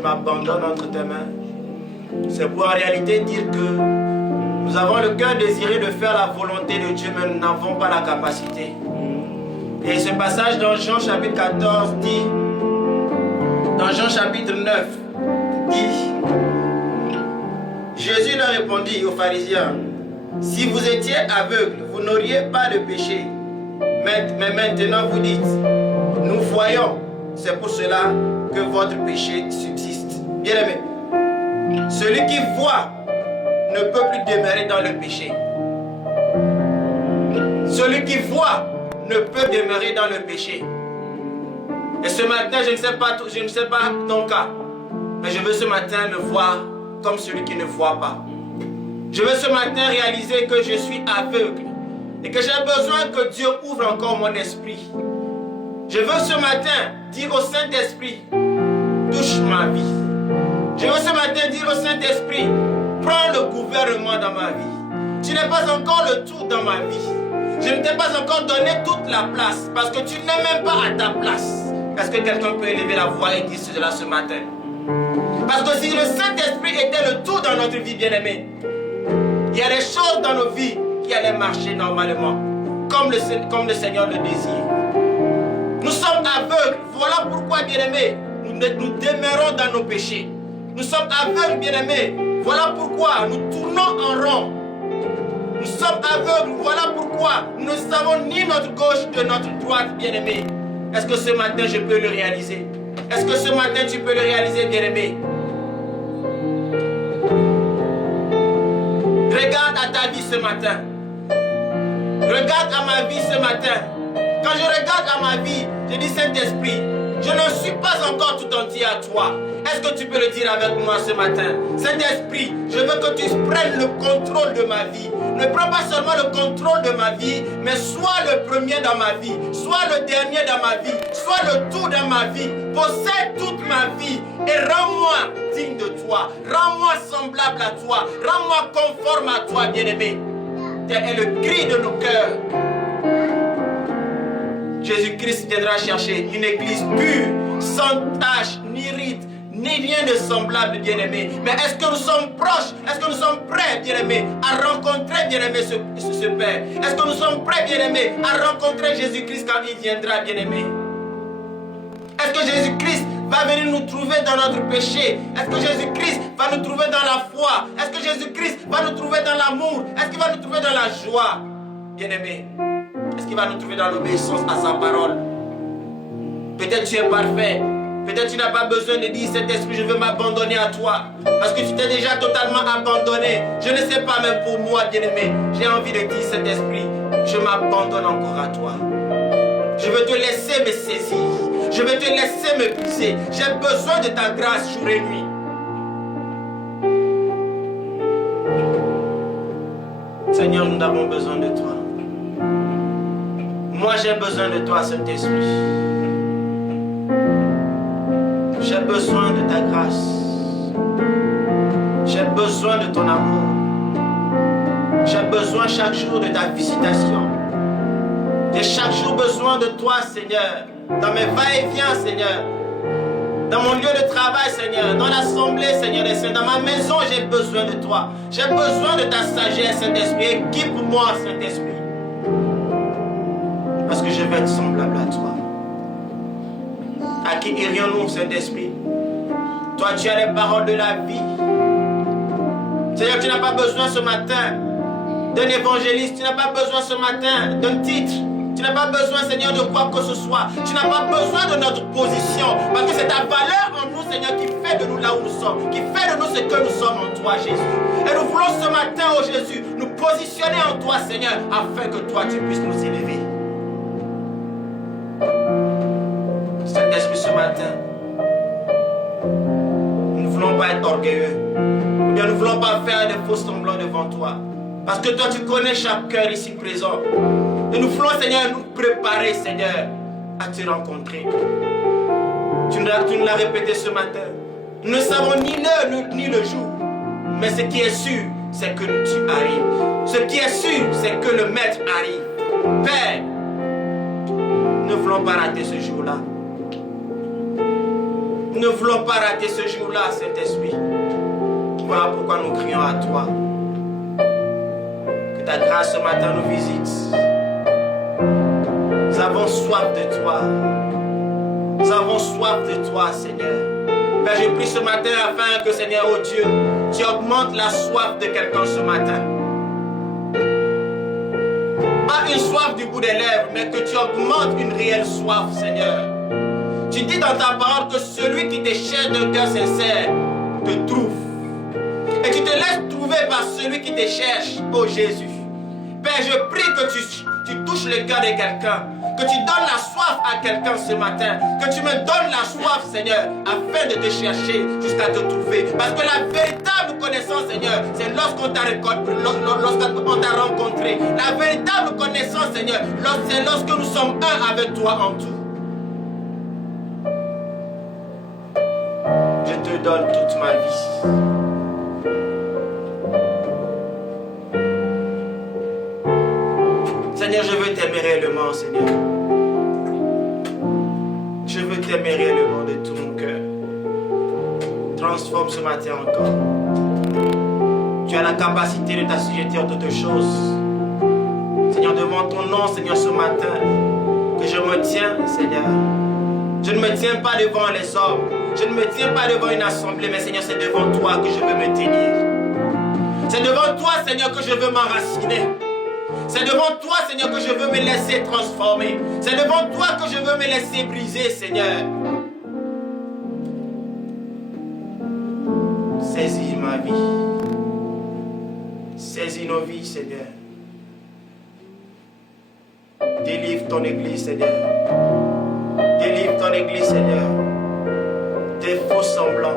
m'abandonne entre tes mains. C'est pour en réalité dire que nous avons le cœur désiré de faire la volonté de Dieu, mais nous n'avons pas la capacité. Et ce passage dans Jean chapitre 14 dit, dans Jean chapitre 9, dit, Jésus leur répondit aux pharisiens, si vous étiez aveugles, vous n'auriez pas de péché. Mais maintenant vous dites, nous voyons, c'est pour cela que votre péché subsiste. Bien-aimé, celui qui voit ne peut plus demeurer dans le péché. Celui qui voit ne peut demeurer dans le péché. Et ce matin, je ne sais pas ton cas, mais je veux ce matin me voir comme celui qui ne voit pas. Je veux ce matin réaliser que je suis aveugle et que j'ai besoin que Dieu ouvre encore mon esprit. Je veux ce matin dire au Saint-Esprit, touche ma vie. Je veux ce matin dire au Saint-Esprit, prends le gouvernement dans ma vie. Tu n'es pas encore le tout dans ma vie. Je ne t'ai pas encore donné toute la place parce que tu n'es même pas à ta place. Est-ce que quelqu'un peut élever la voix et dire cela ce matin? Parce que si le Saint-Esprit était le tout dans notre vie, bien-aimée, il y a des choses dans nos vies qui allaient marcher normalement, comme le Seigneur le désire. Nous sommes aveugles. Voilà pourquoi, bien-aimés, nous demeurons dans nos péchés. Nous sommes aveugles, bien-aimés. Voilà pourquoi nous tournons en rond. Nous sommes aveugles. Voilà pourquoi nous ne savons ni notre gauche de notre droite, bien-aimés. Est-ce que ce matin, je peux le réaliser? Est-ce que ce matin, tu peux le réaliser, bien-aimé? Regarde à ta vie ce matin. Regarde à ma vie ce matin. Quand je regarde à ma vie, je dis Saint-Esprit, je ne suis pas encore tout entier à toi. Est-ce que tu peux le dire avec moi ce matin? Saint-Esprit, je veux que tu prennes le contrôle de ma vie. Ne prends pas seulement le contrôle de ma vie, mais sois le premier dans ma vie, sois le dernier dans ma vie, sois le tout dans ma vie. Possède toute ma vie et rends-moi digne de toi. Rends-moi semblable à toi. Rends-moi conforme à toi, bien-aimé. Tel est le cri de nos cœurs. Jésus-Christ viendra chercher une église pure, sans tache, ni rite, ni rien de semblable, bien-aimé. Mais est-ce que nous sommes proches? Est-ce que nous sommes prêts, bien-aimé, à rencontrer, bien-aimé, ce Père? Est-ce que nous sommes prêts, bien-aimé, à rencontrer Jésus-Christ quand il viendra, bien-aimé? Est-ce que Jésus-Christ va venir nous trouver dans notre péché? Est-ce que Jésus-Christ va nous trouver dans la foi? Est-ce que Jésus-Christ va nous trouver dans l'amour? Est-ce qu'il va nous trouver dans la joie? Bien-aimé, est-ce qu'il va nous trouver dans l'obéissance à sa parole? Peut-être tu es parfait. Peut-être tu n'as pas besoin de dire, cet esprit, je veux m'abandonner à toi. Parce que tu t'es déjà totalement abandonné. Je ne sais pas, même pour moi, bien-aimé, j'ai envie de dire, cet esprit, je m'abandonne encore à toi. Je veux te laisser me saisir. Je veux te laisser me briser. J'ai besoin de ta grâce jour et nuit. Seigneur, nous avons besoin de toi. Moi, j'ai besoin de toi, Saint-Esprit. J'ai besoin de ta grâce. J'ai besoin de ton amour. J'ai besoin chaque jour de ta visitation. J'ai chaque jour besoin de toi, Seigneur. Dans mes va-et-vient, Seigneur. Dans mon lieu de travail, Seigneur. Dans l'assemblée, Seigneur. Dans ma maison, j'ai besoin de toi. J'ai besoin de ta sagesse, Saint-Esprit. Équipe-moi, Saint-Esprit. Parce que je veux être semblable à toi. À qui irions-nous, Saint-Esprit? Toi, tu as les paroles de la vie. Seigneur, tu n'as pas besoin ce matin d'un évangéliste. Tu n'as pas besoin ce matin d'un titre. Tu n'as pas besoin, Seigneur, de quoi que ce soit. Tu n'as pas besoin de notre position. Parce que c'est ta valeur en nous, Seigneur, qui fait de nous là où nous sommes. Qui fait de nous ce que nous sommes en toi, Jésus. Et nous voulons ce matin, oh Jésus, nous positionner en toi, Seigneur, afin que toi, tu puisses nous élever. Saint-Esprit, ce matin, nous ne voulons pas être orgueilleux. Ou bien nous ne voulons pas faire des faux semblants devant toi. Parce que toi, tu connais chaque cœur ici présent. Et nous voulons, Seigneur, nous préparer, Seigneur, à te rencontrer. Tu nous l'as répété ce matin. Nous ne savons ni l'heure ni le jour. Mais ce qui est sûr, c'est que tu arrives. Ce qui est sûr, c'est que le Maître arrive. Père, nous ne voulons pas rater ce jour-là. Nous Nous ne voulons pas rater ce jour-là, Saint-Esprit. Voilà pourquoi nous crions à toi. Que ta grâce ce matin nous visite. Nous avons soif de toi. Nous avons soif de toi, Seigneur. Père, je prie ce matin afin que, Seigneur, oh Dieu, tu augmentes la soif de quelqu'un ce matin. Pas une soif du bout des lèvres, mais que tu augmentes une réelle soif, Seigneur. Tu dis dans ta parole que celui qui te cherche d'un cœur sincère te trouve. Et tu te laisses trouver par celui qui te cherche, oh Jésus. Père, je prie que tu touches le cœur de quelqu'un. Que tu donnes la soif à quelqu'un ce matin. Que tu me donnes la soif, Seigneur, afin de te chercher jusqu'à te trouver. Parce que la véritable connaissance, Seigneur, c'est lorsqu'on t'a rencontré. La véritable connaissance, Seigneur, c'est lorsque nous sommes un avec toi en tout. Je te donne toute ma vie. Seigneur, je veux t'aimer réellement, Seigneur. Je veux t'aimer réellement de tout mon cœur. Transforme ce matin encore. Tu as la capacité de t'assujetter à toutes choses. Seigneur, devant ton nom, Seigneur, ce matin, que je me tiens, Seigneur. Je ne me tiens pas devant les hommes. Je ne me tiens pas devant une assemblée, mais Seigneur, c'est devant toi que je veux me tenir. C'est devant toi, Seigneur, que je veux m'enraciner. C'est devant toi, Seigneur, que je veux me laisser transformer. C'est devant toi que je veux me laisser briser, Seigneur. Saisis ma vie. Saisis nos vies, Seigneur. Délivre ton église, Seigneur. Délivre ton église, Seigneur. Des faux semblants.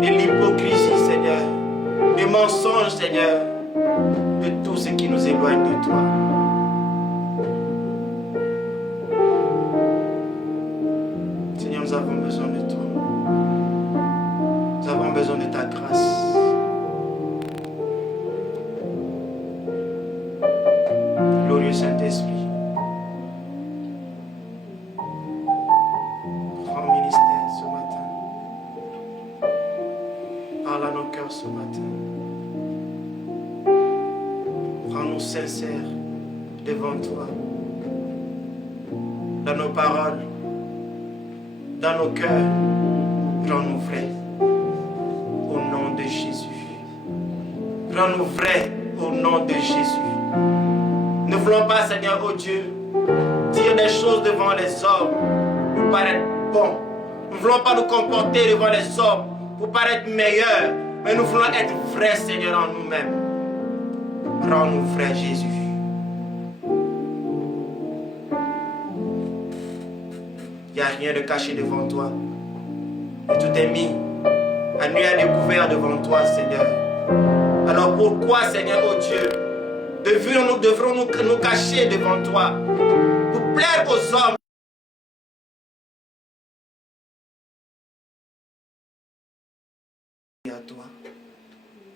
De l'hypocrisie, Seigneur. Des mensonges, Seigneur. De tout ce qui nous éloigne de toi. Seigneur, nous avons besoin de toi. Nous avons besoin de ta grâce. Glorieux Saint-Esprit, prends ministère ce matin. Parle à nos cœurs ce matin. Rends-nous sincères devant toi, dans nos paroles, dans nos cœurs. Rends-nous vrais au nom de Jésus. Rends-nous vrais au nom de Jésus. Ne voulons pas, Seigneur, oh Dieu, dire des choses devant les hommes pour paraître bons. Nous ne voulons pas nous comporter devant les hommes pour paraître meilleurs, mais nous voulons être vrais, Seigneur, en nous-mêmes. Rends-nous vrais, Jésus. Il n'y a rien de caché devant toi. Et tout est mis à nu et à découvert devant toi, Seigneur. Alors pourquoi, Seigneur, oh Dieu, devrons-nous nous cacher devant toi pour plaire aux hommes? À toi.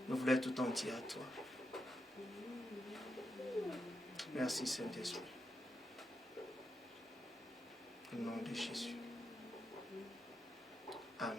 Nous voulons tout entier à toi. Merci, Saint-Esprit. Au nom de Jésus. Amen.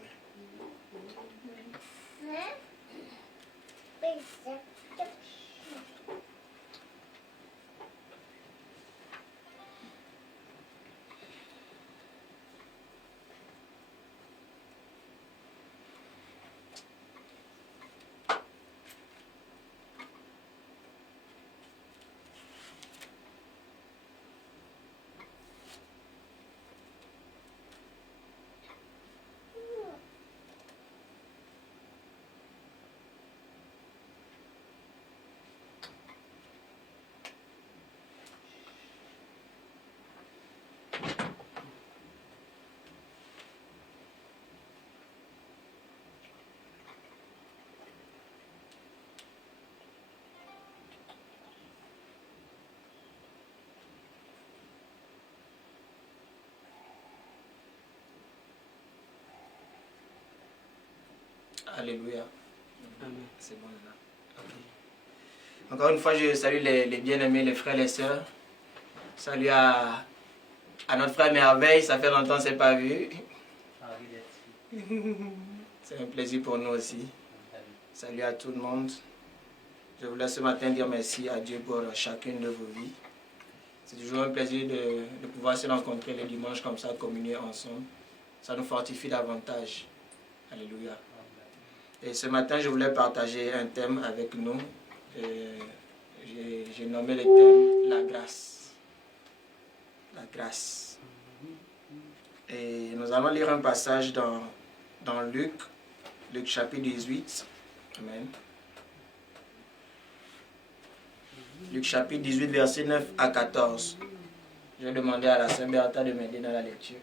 Alléluia. Amen. C'est bon là. Okay. Encore une fois, je salue les bien-aimés, les frères et les sœurs. Salut à notre frère Merveille, ça fait longtemps que je ne s'est pas vu. C'est un plaisir pour nous aussi. Salut à tout le monde. Je voulais ce matin dire merci à Dieu pour chacune de vos vies. C'est toujours un plaisir de pouvoir se rencontrer les dimanches comme ça, communier ensemble. Ça nous fortifie davantage. Alléluia. Et ce matin, je voulais partager un thème avec nous. J'ai nommé le thème la grâce. La grâce. Et nous allons lire un passage dans Luc chapitre 18. Amen. Luc chapitre 18, verset 9 à 14. Je vais demander à la Sainte Bertha de m'aider dans la lecture.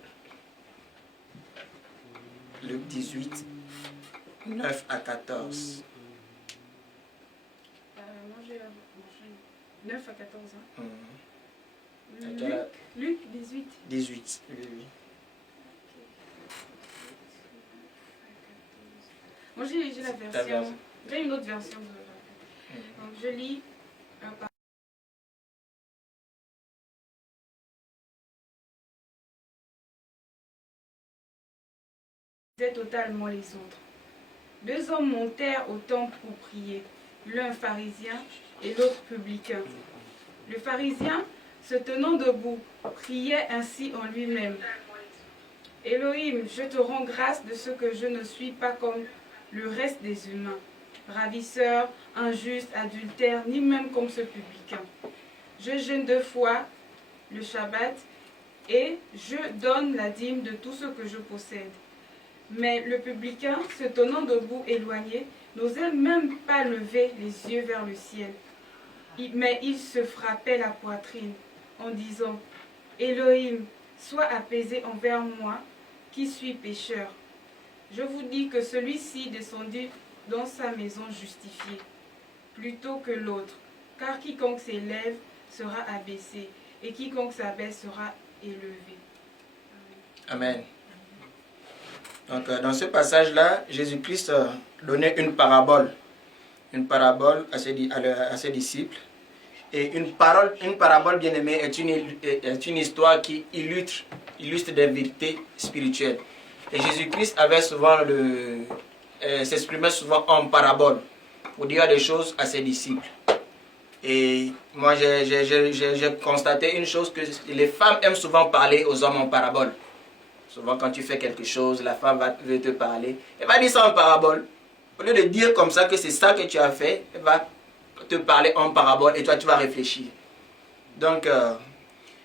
Luc 18, 9 à 14. Moi, j'ai 9 à 14. Hein. Luc 18. 18, oui. Moi, j'ai la version. J'ai une autre version. Donc, je lis. Totalement les autres. 2 hommes montèrent au temple pour prier, l'un pharisien et l'autre publicain. Le pharisien, se tenant debout, priait ainsi en lui-même. Elohim, je te rends grâce de ce que je ne suis pas comme le reste des humains, ravisseur, injuste, adultère, ni même comme ce publicain. Je jeûne 2 fois le Shabbat et je donne la dîme de tout ce que je possède. Mais le publicain, se tenant debout éloigné, n'osait même pas lever les yeux vers le ciel. Mais il se frappait la poitrine en disant « Elohim, sois apaisé envers moi, qui suis pécheur. Je vous dis que celui-ci descendit dans sa maison justifié, plutôt que l'autre, car quiconque s'élève sera abaissé, et quiconque s'abaisse sera élevé. » Amen. Donc, dans ce passage-là, Jésus-Christ donnait une parabole à ses disciples. Et une parabole bien aimée est une histoire qui illustre des vérités spirituelles. Et Jésus-Christ avait souvent s'exprimait souvent en parabole pour dire des choses à ses disciples. Et moi, j'ai constaté une chose, que les femmes aiment souvent parler aux hommes en parabole. Souvent, quand tu fais quelque chose, la femme veut te parler. Elle va dire ça en parabole. Au lieu de dire comme ça que c'est ça que tu as fait, elle va te parler en parabole et toi, tu vas réfléchir. Donc,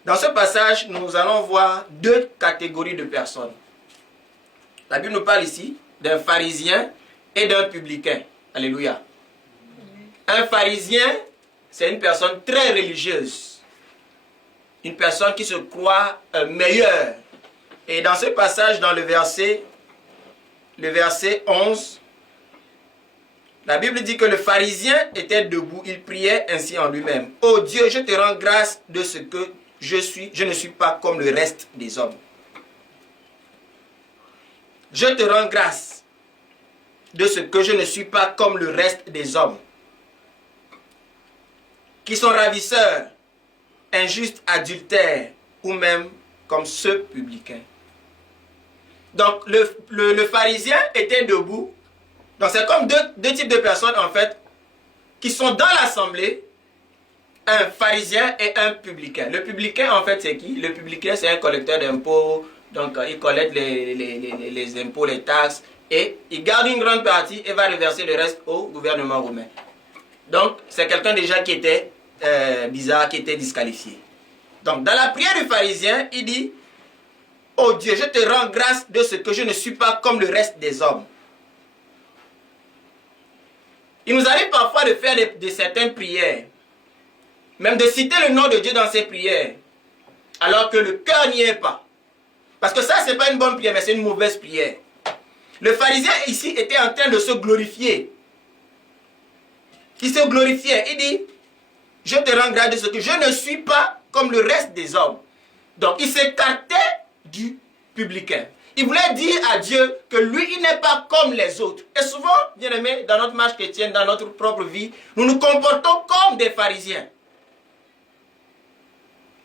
dans ce passage, nous allons voir 2 catégories de personnes. La Bible nous parle ici d'un pharisien et d'un publicain. Alléluia. Un pharisien, c'est une personne très religieuse. Une personne qui se croit meilleure. Et dans ce passage, dans le verset 11, la Bible dit que le pharisien était debout, il priait ainsi en lui-même. « Oh Dieu, je te rends grâce de ce que je ne suis pas comme le reste des hommes. Je te rends grâce de ce que je ne suis pas comme le reste des hommes, qui sont ravisseurs, injustes, adultères, ou même comme ceux publicains. » Donc, le pharisien était debout. Donc, c'est comme deux types de personnes, en fait, qui sont dans l'assemblée. Un pharisien et un publicain. Le publicain, en fait, c'est qui? Le publicain, c'est un collecteur d'impôts. Donc, il collecte les impôts, les taxes. Et il garde une grande partie et va reverser le reste au gouvernement romain. Donc, c'est quelqu'un déjà qui était bizarre, qui était disqualifié. Donc, dans la prière du pharisien, il dit: oh Dieu, je te rends grâce de ce que je ne suis pas comme le reste des hommes. Il nous arrive parfois de faire de certaines prières, même de citer le nom de Dieu dans ces prières, alors que le cœur n'y est pas. Parce que ça, ce n'est pas une bonne prière, mais c'est une mauvaise prière. Le pharisien ici était en train de se glorifier. Il se glorifiait. Il dit: je te rends grâce de ce que je ne suis pas comme le reste des hommes. Donc, il s'écartait du publicain. Il voulait dire à Dieu que lui, il n'est pas comme les autres. Et souvent, bien aimé, dans notre marche chrétienne, dans notre propre vie, nous nous comportons comme des pharisiens.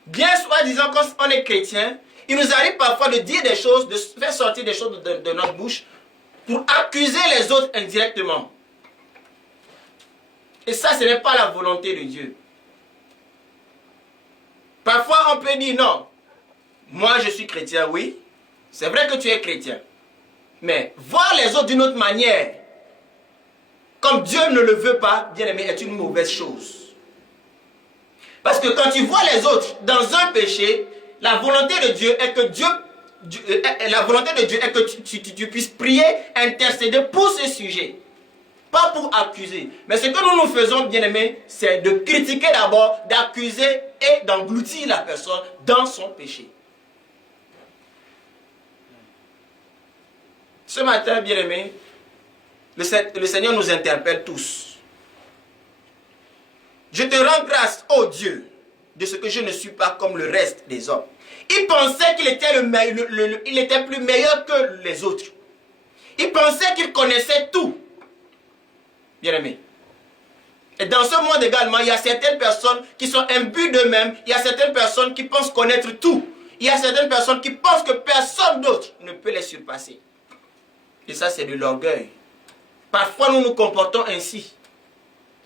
Bien soi-disant, quand on est chrétien, il nous arrive parfois de dire des choses, de faire sortir des choses de notre bouche pour accuser les autres indirectement. Et ça, ce n'est pas la volonté de Dieu. Parfois, on peut dire non. Moi, je suis chrétien, oui. C'est vrai que tu es chrétien. Mais voir les autres d'une autre manière, comme Dieu ne le veut pas, bien aimé, est une mauvaise chose. Parce que quand tu vois les autres dans un péché, la volonté de Dieu est que tu puisses prier, intercéder pour ce sujet. Pas pour accuser. Mais ce que nous faisons, bien aimé, c'est de critiquer d'abord, d'accuser et d'engloutir la personne dans son péché. Ce matin, bien aimé, le Seigneur nous interpelle tous. Je te rends grâce, ô Dieu, de ce que je ne suis pas comme le reste des hommes. Il pensait qu'il était, il était plus meilleur que les autres. Il pensait qu'il connaissait tout. Bien aimé. Et dans ce monde également, il y a certaines personnes qui sont imbues d'eux-mêmes. Il y a certaines personnes qui pensent connaître tout. Il y a certaines personnes qui pensent que personne d'autre ne peut les surpasser. Et ça, c'est de l'orgueil. Parfois, nous nous comportons ainsi,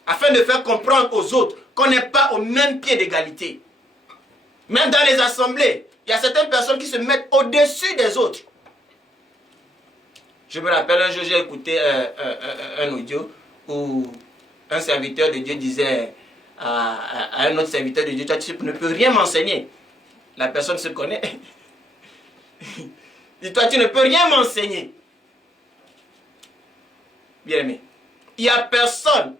afin de faire comprendre aux autres qu'on n'est pas au même pied d'égalité. Même dans les assemblées, il y a certaines personnes qui se mettent au-dessus des autres. Je me rappelle un jour, j'ai écouté un audio où un serviteur de Dieu disait à un autre serviteur de Dieu, toi, tu ne peux rien m'enseigner. La personne se connaît. Dis, toi, tu ne peux rien m'enseigner. Bien aimé, il n'y a personne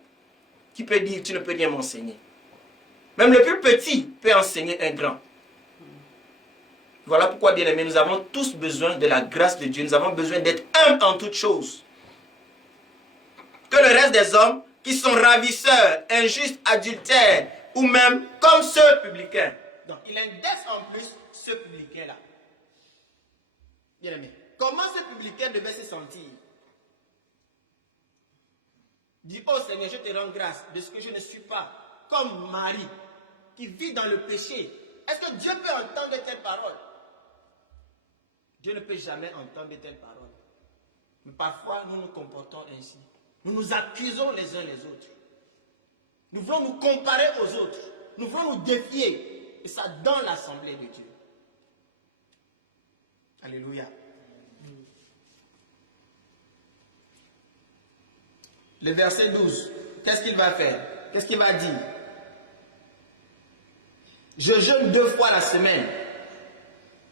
qui peut dire tu ne peux rien m'enseigner. Même le plus petit peut enseigner un grand. Voilà pourquoi, bien aimé, nous avons tous besoin de la grâce de Dieu. Nous avons besoin d'être humbles en toutes choses. Que le reste des hommes qui sont ravisseurs, injustes, adultères, ou même comme ceux publicains. Donc, il indexe en plus ce publicain-là. Bien aimé, comment ce publicain devait se sentir? Dis, oh Seigneur, je te rends grâce de ce que je ne suis pas comme Marie qui vit dans le péché. Est-ce que Dieu peut entendre de telles paroles? Dieu ne peut jamais entendre de telles paroles. Mais parfois, nous nous comportons ainsi. Nous nous accusons les uns les autres. Nous voulons nous comparer aux autres. Nous voulons nous défier. Et ça dans l'assemblée de Dieu. Alléluia. Le verset 12, qu'est-ce qu'il va faire? Qu'est-ce qu'il va dire? Je jeûne 2 fois la semaine.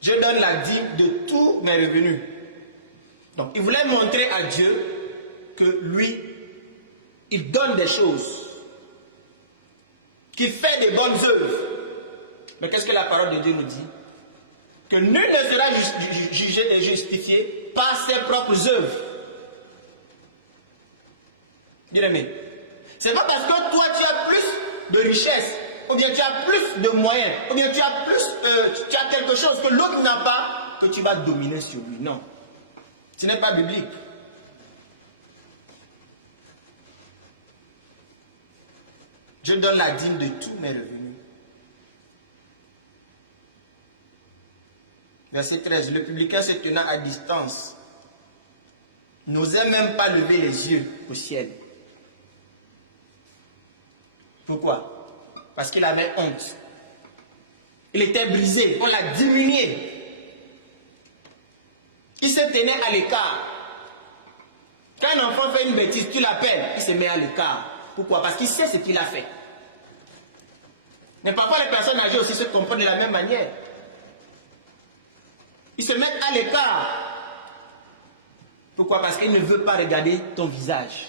Je donne la dîme de tous mes revenus. Donc, il voulait montrer à Dieu que lui, il donne des choses. Qu'il fait des bonnes œuvres. Mais qu'est-ce que la parole de Dieu nous dit? Que nul ne sera jugé et justifié par ses propres œuvres. Bien aimé, c'est pas parce que toi tu as plus de richesse, ou bien tu as plus de moyens, ou bien tu as tu as quelque chose que l'autre n'a pas, que tu vas dominer sur lui. Non, ce n'est pas biblique. Je donne la dîme de tous mes revenus. Verset 13, le publicain se tenant à distance n'osait même pas lever les yeux au ciel. Pourquoi? Parce qu'il avait honte. Il était brisé, on l'a diminué. Il se tenait à l'écart. Quand un enfant fait une bêtise, tu l'appelles, il se met à l'écart. Pourquoi? Parce qu'il sait ce qu'il a fait. Mais parfois les personnes âgées aussi se comprennent de la même manière. Ils se mettent à l'écart. Pourquoi? Parce qu'ils ne veulent pas regarder ton visage.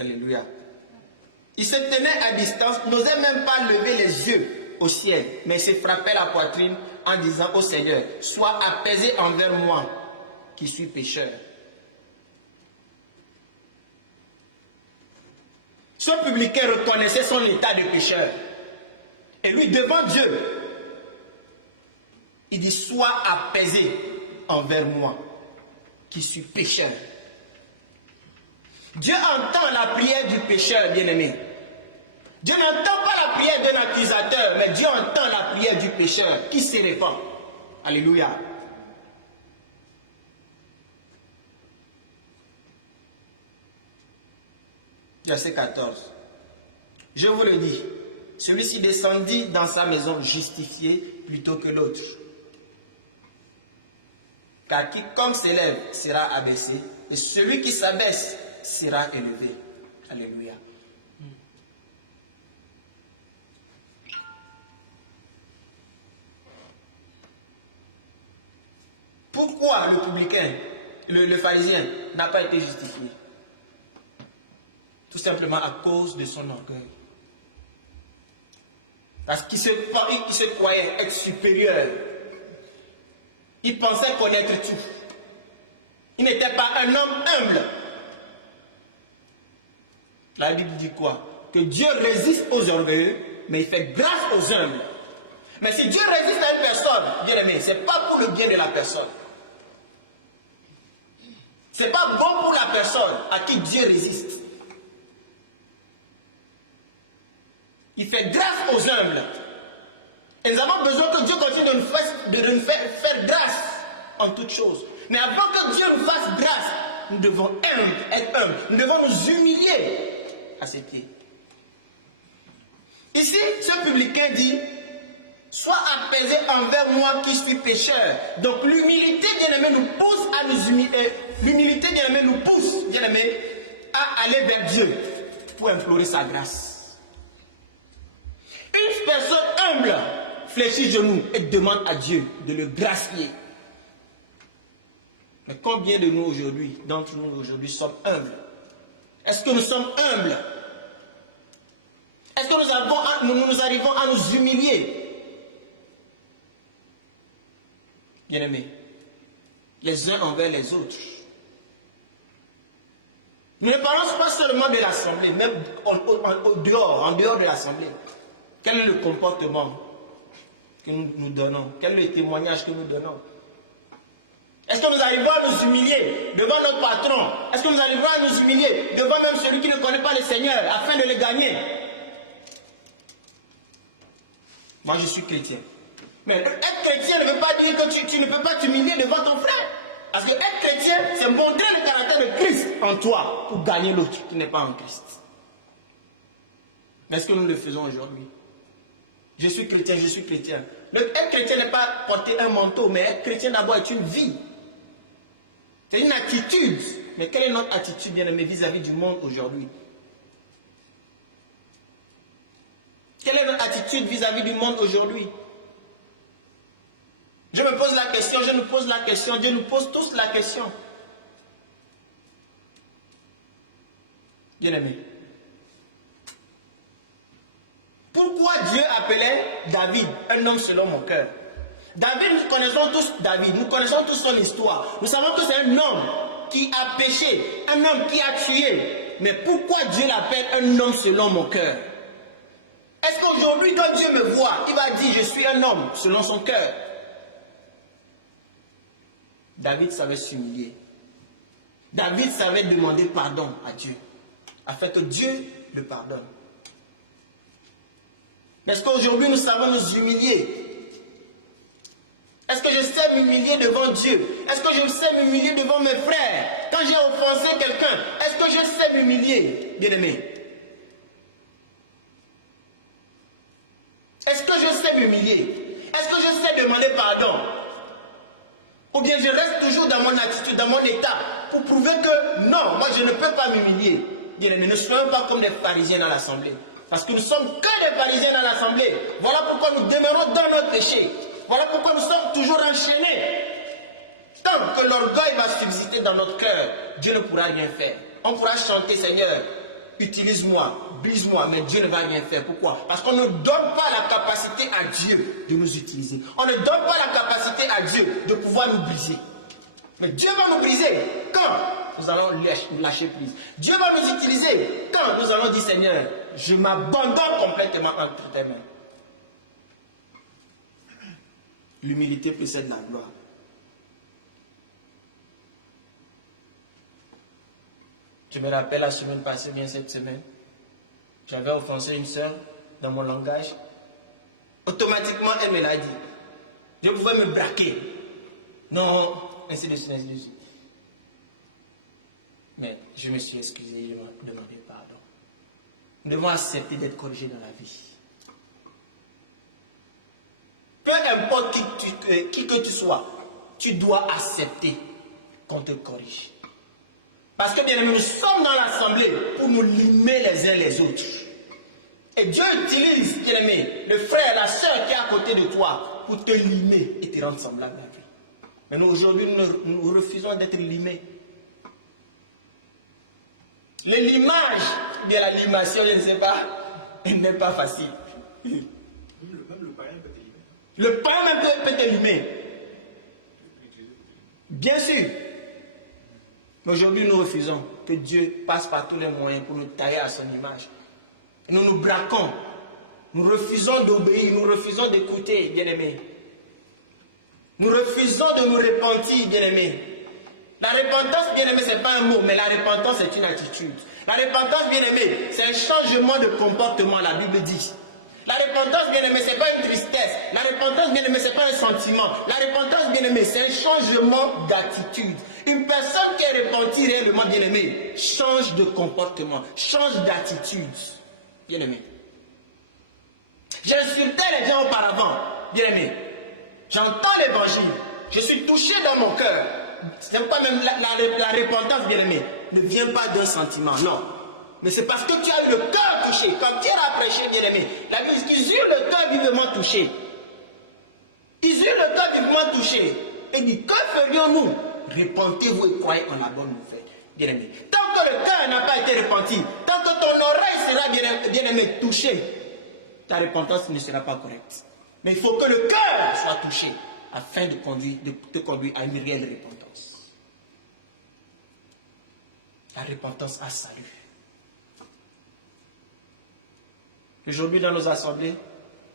Alléluia. Il se tenait à distance, n'osait même pas lever les yeux au ciel, mais il se frappait la poitrine en disant au Seigneur, sois apaisé envers moi, qui suis pécheur. Ce publicain reconnaissait son état de pécheur. Et lui, devant Dieu, il dit, sois apaisé envers moi, qui suis pécheur. Dieu entend la prière du pécheur, bien-aimé. Dieu n'entend pas la prière d'un accusateur, mais Dieu entend la prière du pécheur qui se répand. Alléluia. Verset 14. Je vous le dis, celui-ci descendit dans sa maison justifié plutôt que l'autre. Car quiconque s'élève sera abaissé, et celui qui s'abaisse sera élevé. Alléluia. Pourquoi le publicain, le pharisien, n'a pas été justifié? Tout simplement à cause de son orgueil. Parce qu'il se croyait être supérieur. Il pensait connaître tout. Il n'était pas un homme humble. La Bible dit quoi? Que Dieu résiste aux orgueilleux, mais il fait grâce aux humbles. Mais si Dieu résiste à une personne, bien aimé, ce n'est pas pour le bien de la personne. Ce n'est pas bon pour la personne à qui Dieu résiste. Il fait grâce aux humbles. Et nous avons besoin que Dieu continue de nous faire grâce en toutes choses. Mais avant que Dieu nous fasse grâce, nous devons être humbles. Nous devons nous humilier à ses pieds. Ici, ce publicain dit, sois apaisé envers moi qui suis pécheur. Donc l'humilité, bien-aimé, nous pousse à nous humilier. L'humilité, bien-aimé, nous pousse, bien-aimé, à aller vers Dieu pour implorer sa grâce. Une personne humble fléchit genoux et demande à Dieu de le gracier. Mais combien de nous aujourd'hui, d'entre nous aujourd'hui, sommes humbles? Est-ce que nous sommes humbles? Est-ce que nous arrivons à nous humilier? Bien-aimés, les uns envers les autres. Nous ne parlons pas seulement de l'assemblée, même en dehors de l'assemblée. Quel est le comportement que nous donnons? Quel est le témoignage que nous donnons? Est-ce que nous arrivons à nous humilier devant notre patron? Est-ce que nous arrivons à nous humilier devant même celui qui ne connaît pas le Seigneur afin de le gagner? Moi, je suis chrétien. Mais être chrétien ne veut pas dire que tu ne peux pas t'humilier devant ton frère. Parce que être chrétien, c'est montrer le caractère de Christ en toi pour gagner l'autre qui n'est pas en Christ. Mais est-ce que nous le faisons aujourd'hui? Je suis chrétien, je suis chrétien. Donc, être chrétien n'est pas porter un manteau, mais être chrétien d'abord est une vie. C'est une attitude. Mais quelle est notre attitude, bien-aimé, vis-à-vis du monde aujourd'hui? Quelle est notre attitude vis-à-vis du monde aujourd'hui? Je me pose la question, je nous pose la question, Dieu nous pose tous la question. Bien-aimé, pourquoi Dieu appelait David un homme selon mon cœur? David, nous connaissons tous David, nous connaissons tous son histoire. Nous savons que c'est un homme qui a péché, un homme qui a tué. Mais pourquoi Dieu l'appelle un homme selon mon cœur? Est-ce qu'aujourd'hui, quand Dieu me voit, il va dire je suis un homme selon son cœur? David savait s'humilier. David savait demander pardon à Dieu, afin que Dieu le pardonne. Est-ce qu'aujourd'hui nous savons nous humilier? Est-ce que je sais m'humilier devant Dieu? Est-ce que je sais m'humilier devant mes frères? Quand j'ai offensé quelqu'un, est-ce que je sais m'humilier, bien-aimé? Est-ce que je sais m'humilier? Est-ce que je sais demander pardon? Ou bien je reste toujours dans mon attitude, dans mon état, pour prouver que non, moi je ne peux pas m'humilier. Bien-aimé, ne soyons pas comme des pharisiens dans l'assemblée. Parce que nous sommes que des pharisiens dans l'assemblée. Voilà pourquoi nous demeurons dans notre péché. Voilà pourquoi nous sommes toujours enchaînés. Tant que l'orgueil va subsister dans notre cœur, Dieu ne pourra rien faire. On pourra chanter, Seigneur, utilise-moi, brise-moi, mais Dieu ne va rien faire. Pourquoi? Parce qu'on ne donne pas la capacité à Dieu de nous utiliser. On ne donne pas la capacité à Dieu de pouvoir nous briser. Mais Dieu va nous briser quand nous allons lâcher prise. Dieu va nous utiliser quand nous allons dire, Seigneur, je m'abandonne complètement entre tes mains. L'humilité précède la gloire. Je me rappelle la semaine passée, bien cette semaine, J'avais offensé une sœur dans mon langage. Automatiquement, elle me l'a dit. Je pouvais me braquer. Non, ainsi de suite, ainsi de suite. Mais je me suis excusé, je me demandais pardon. Nous devons accepter d'être corrigés dans la vie. Peu importe qui que tu sois, tu dois accepter qu'on te corrige. Parce que bien aimé, nous sommes dans l'assemblée pour nous limer les uns les autres. Et Dieu utilise, bien aimé, le frère, la soeur qui est à côté de toi pour te limer et te rendre semblable à lui. Mais nous aujourd'hui, nous refusons d'être limés. Le limage, bien la limation, je ne sais pas, il n'est pas facile. Même le païen peut te limer. Le païen même peut te limer. Bien sûr. Mais aujourd'hui, nous refusons que Dieu passe par tous les moyens pour nous tailler à son image. Et nous nous braquons. Nous refusons d'obéir, nous refusons d'écouter, bien-aimés. Nous refusons de nous repentir, bien-aimés. La repentance, bien-aimé, ce n'est pas un mot, mais la repentance, c'est une attitude. La repentance, bien-aimé, c'est un changement de comportement, la Bible dit. La repentance, bien-aimé, ce n'est pas une tristesse. La repentance, bien-aimé, ce n'est pas un sentiment. La repentance, bien-aimé, c'est un changement d'attitude. Une personne qui est repentie réellement, bien-aimé, change de comportement, change d'attitude, bien-aimé. J'insultais les gens auparavant, bien-aimé. J'entends l'évangile, je suis touché dans mon cœur. C'est pas même la repentance, bien-aimé, ne vient pas d'un sentiment, non. Mais c'est parce que tu as le cœur touché. Comme Pierre a prêché, bien-aimé, la Bible dit qu'ils eurent le cœur vivement touché. Ils eurent le cœur vivement touché. Et dit, que ferions-nous? Repentez-vous et croyez en la bonne nouvelle, bien-aimé. Tant que le cœur n'a pas été repenti, tant que ton oreille sera, bien-aimé, touchée, ta repentance ne sera pas correcte. Mais il faut que le cœur soit touché afin de te conduire à une réelle repentance. La repentance a salut. Aujourd'hui, dans nos assemblées,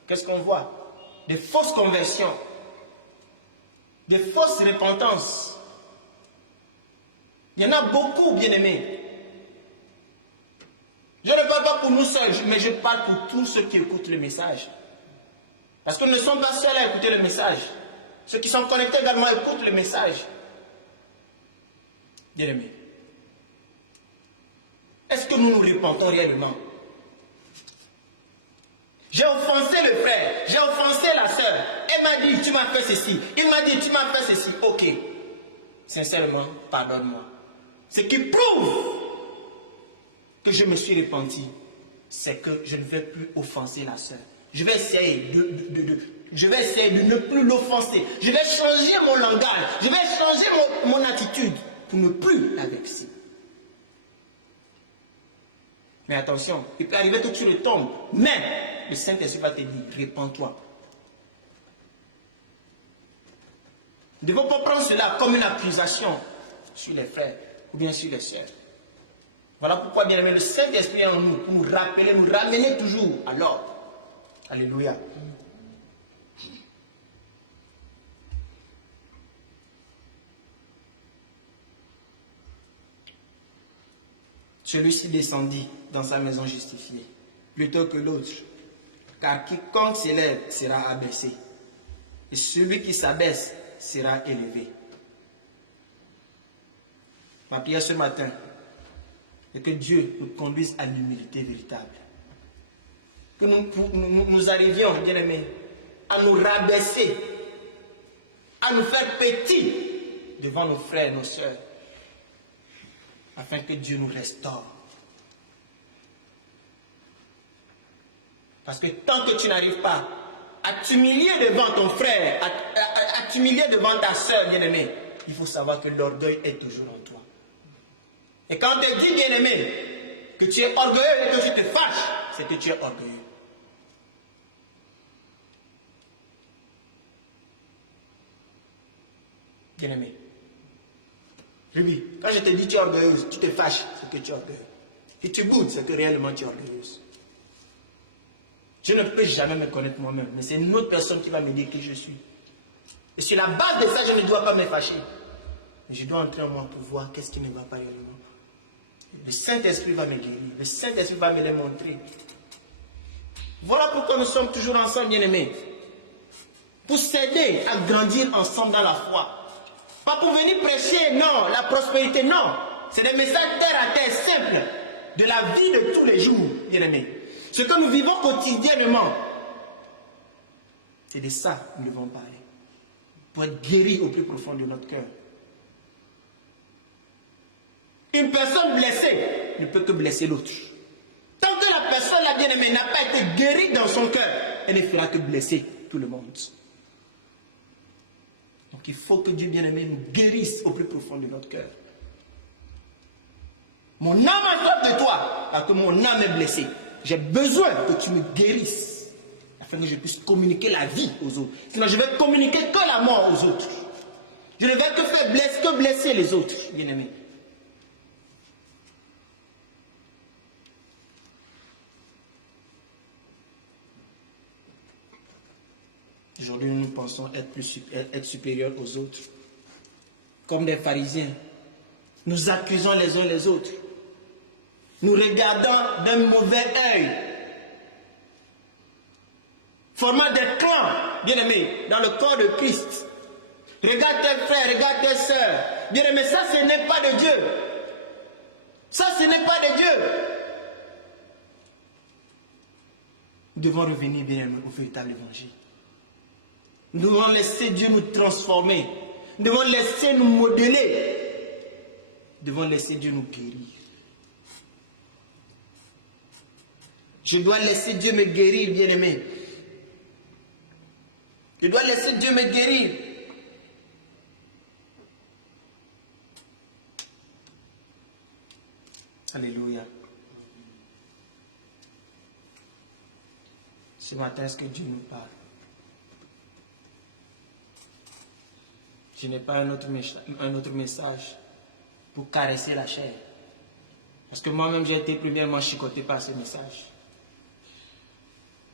qu'est-ce qu'on voit? Des fausses conversions, des fausses repentances. Il y en a beaucoup, bien-aimés. Je ne parle pas pour nous seuls, mais je parle pour tous ceux qui écoutent le message. Parce que nous ne sommes pas seuls à écouter le message. Ceux qui sont connectés également écoutent le message. Bien-aimés, est-ce que nous nous repentons réellement? J'ai offensé le frère, j'ai offensé la sœur. Elle m'a dit, tu m'as fait ceci. Il m'a dit, tu m'as fait ceci. Ok. Sincèrement, pardonne-moi. Ce qui prouve que je me suis repenti, c'est que je ne vais plus offenser la sœur. Je vais essayer de ne plus l'offenser. Je vais changer mon langage. Je vais changer mon attitude pour ne plus la vexer. Mais attention, il peut arriver que tu le tombes. Mais le Saint-Esprit va te dire, répands-toi. Nous ne devons pas prendre cela comme une accusation sur les frères ou bien sur les sœurs. Voilà pourquoi, bien aimé, le Saint-Esprit est en nous pour nous rappeler, nous ramener toujours à l'ordre. Alléluia. Celui-ci descendit dans sa maison justifiée, plutôt que l'autre. Car quiconque s'élève sera abaissé, et celui qui s'abaisse sera élevé. Ma prière ce matin est que Dieu nous conduise à l'humilité véritable. Que nous arrivions, bien aimés, à nous rabaisser, à nous faire petits devant nos frères, nos sœurs, afin que Dieu nous restaure. Parce que tant que tu n'arrives pas à t'humilier devant ton frère, à t'humilier devant ta sœur, bien-aimée, il faut savoir que l'orgueil est toujours en toi. Et quand on te dit, bien-aimé, que tu es orgueilleux et que tu te fâches, c'est que tu es orgueilleux. Bien-aimé, je dis, quand je te dis tu es orgueilleuse, tu te fâches, c'est que tu es orgueilleux. Et tu boudes, c'est que réellement tu es orgueilleuse. Je ne peux jamais me connaître moi-même, mais c'est une autre personne qui va me dire qui je suis. Et sur la base de ça, je ne dois pas me fâcher. Mais je dois entrer en moi pour voir qu'est-ce qui ne va pas réellement. Le Saint-Esprit va me guérir. Le Saint-Esprit va me les montrer. Voilà pourquoi nous sommes toujours ensemble, bien-aimés. Pour s'aider à grandir ensemble dans la foi. Pas pour venir prêcher, non, la prospérité, non. C'est des messages terre à terre simples de la vie de tous les jours, bien-aimés. Ce que nous vivons quotidiennement, c'est de ça que nous devons parler. Pour être guéris au plus profond de notre cœur. Une personne blessée ne peut que blesser l'autre. Tant que la personne, la bien-aimée, n'a pas été guérie dans son cœur, elle ne fera que blesser tout le monde. Donc il faut que Dieu bien-aimé nous guérisse au plus profond de notre cœur. Mon âme a soif de toi, parce que mon âme est blessée. J'ai besoin que tu me guérisses, afin que je puisse communiquer la vie aux autres. Sinon je vais communiquer que la mort aux autres. Je ne vais que blesser les autres, bien-aimés. Aujourd'hui, nous pensons être supérieurs aux autres. Comme des pharisiens. Nous accusons les uns les autres. Nous regardons d'un mauvais œil. Formant des clans, bien-aimés, dans le corps de Christ. Regarde tes frères, regarde tes sœurs. Bien-aimés, ça ce n'est pas de Dieu. Ça ce n'est pas de Dieu. Nous devons revenir, bien-aimés, au véritable évangile. Nous devons laisser Dieu nous transformer. Nous devons laisser nous modeler. Nous devons laisser Dieu nous guérir. Je dois laisser Dieu me guérir, bien-aimé. Je dois laisser Dieu me guérir. Alléluia. Ce matin, est-ce que Dieu nous parle? Je n'ai pas un autre message pour caresser la chair. Parce que moi-même, j'ai été premièrement chicoté par ce message.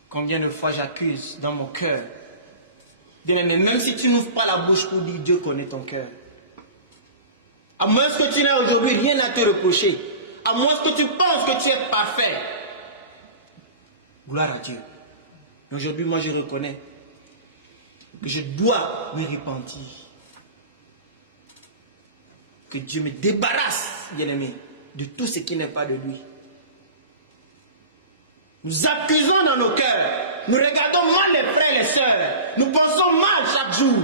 Combien de fois j'accuse dans mon cœur. Mais même si tu n'ouvres pas la bouche pour dire Dieu connaît ton cœur. À moins que tu n'aies aujourd'hui rien à te reprocher. À moins que tu penses que tu es parfait. Gloire à Dieu. Aujourd'hui, moi, je reconnais que je dois me repentir. Que Dieu me débarrasse, bien-aimé, de tout ce qui n'est pas de lui. Nous accusons dans nos cœurs. Nous regardons mal les frères et les sœurs. Nous pensons mal chaque jour.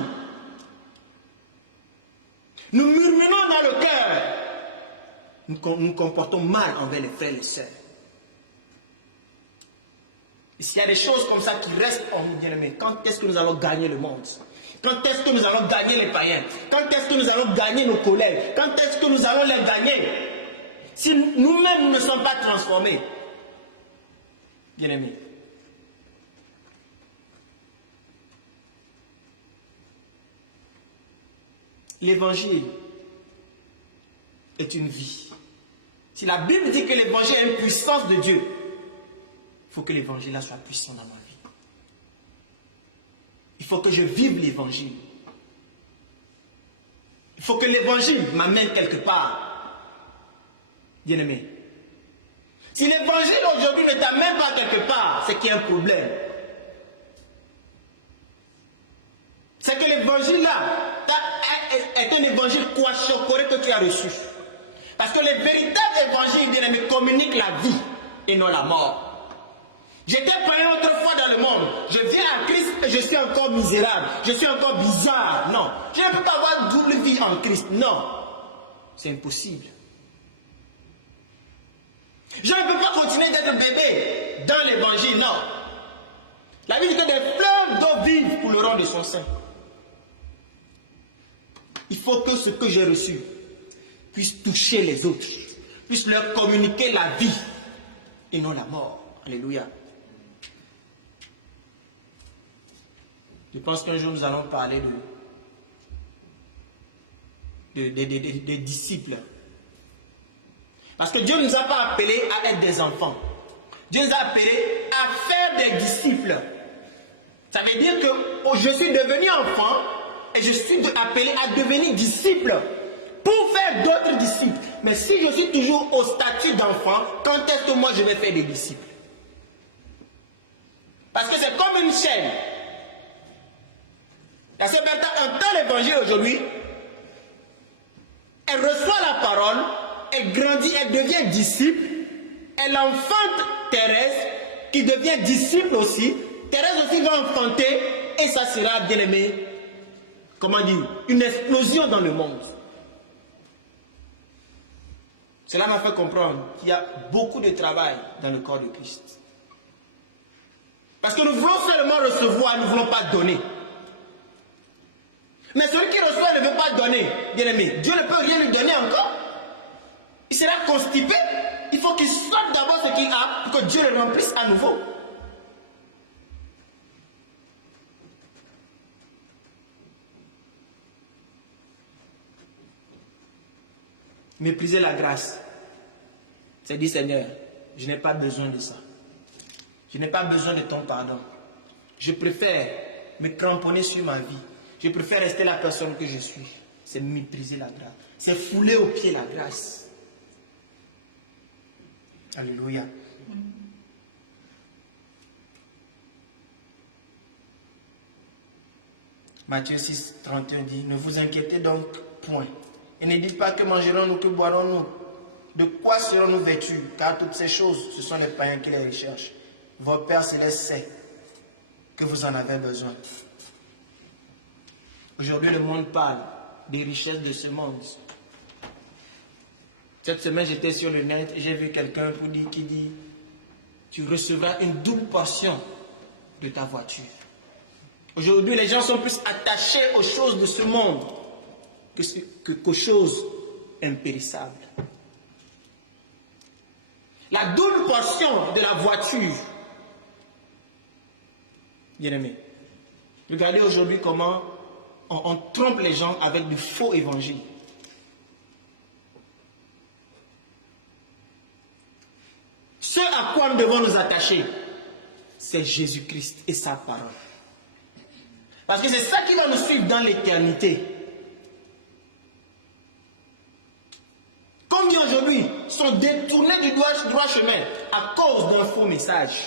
Nous murmurons dans le cœur. Nous nous comportons mal envers les frères et les sœurs. Et s'il y a des choses comme ça qui restent en nous, bien-aimés, quand est-ce que nous allons gagner le monde? Quand est-ce que nous allons gagner les païens? Quand est-ce que nous allons gagner nos collègues? Quand est-ce que nous allons les gagner? Si nous-mêmes ne sommes pas transformés. Bien-aimés. L'évangile est une vie. Si la Bible dit que l'évangile est une puissance de Dieu, il faut que l'évangile soit puissant dans ma vie. Il faut que je vive l'évangile. Il faut que l'évangile m'amène quelque part. Bien-aimé. Si l'évangile aujourd'hui ne t'amène pas quelque part, c'est qu'il y a un problème. C'est que l'évangile là est un évangile chocoré que tu as reçu. Parce que le véritable évangile, bien-aimé, communique la vie et non la mort. J'étais croyant autrefois dans le monde. Je viens à Christ et je suis encore misérable. Je suis encore bizarre. Non. Je ne peux pas avoir double vie en Christ. Non. C'est impossible. Je ne peux pas continuer d'être bébé dans l'évangile. Non. La Bible dit que des fleuves d'eau vive couleront de son sein. Il faut que ce que j'ai reçu puisse toucher les autres. Puisse leur communiquer la vie et non la mort. Alléluia. Je pense qu'un jour nous allons parler des disciples. Parce que Dieu ne nous a pas appelés à être des enfants. Dieu nous a appelés à faire des disciples. Ça veut dire que je suis devenu enfant et je suis appelé à devenir disciple pour faire d'autres disciples. Mais si je suis toujours au statut d'enfant, quand est-ce que moi je vais faire des disciples? Parce que c'est comme une chaîne. La sœur Bertha entend l'évangile aujourd'hui, elle reçoit la parole, elle grandit, elle devient disciple, elle enfante Thérèse, qui devient disciple aussi. Thérèse aussi va enfanter, et ça sera, bien aimé, comment dire, une explosion dans le monde. Cela m'a fait comprendre qu'il y a beaucoup de travail dans le corps de Christ. Parce que nous voulons seulement recevoir, nous ne voulons pas donner. Mais celui qui reçoit ne veut pas donner, bien aimé. Dieu ne peut rien lui donner encore. Il sera constipé. Il faut qu'il sorte d'abord ce qu'il a pour que Dieu le remplisse à nouveau. Mépriser la grâce. C'est dire, Seigneur, je n'ai pas besoin de ça. Je n'ai pas besoin de ton pardon. Je préfère me cramponner sur ma vie. Je préfère rester la personne que je suis. C'est mépriser la grâce. C'est fouler aux pieds la grâce. Alléluia. Matthieu 6, 31 dit, ne vous inquiétez donc point. Et ne dites pas que mangerons-nous, que boirons-nous. De quoi serons-nous vêtus? Car toutes ces choses, ce sont les païens qui les recherchent. Votre Père Céleste sait que vous en avez besoin. Aujourd'hui, le monde parle des richesses de ce monde. Cette semaine, j'étais sur le net et j'ai vu quelqu'un qui dit tu recevras une double portion de ta voiture. Aujourd'hui, les gens sont plus attachés aux choses de ce monde qu'aux choses impérissables. La double portion de la voiture, bien aimé, regardez aujourd'hui comment on trompe les gens avec du faux évangile. Ce à quoi nous devons nous attacher, c'est Jésus-Christ et sa parole. Parce que c'est ça qui va nous suivre dans l'éternité. Combien aujourd'hui sont détournés du droit chemin à cause d'un faux message,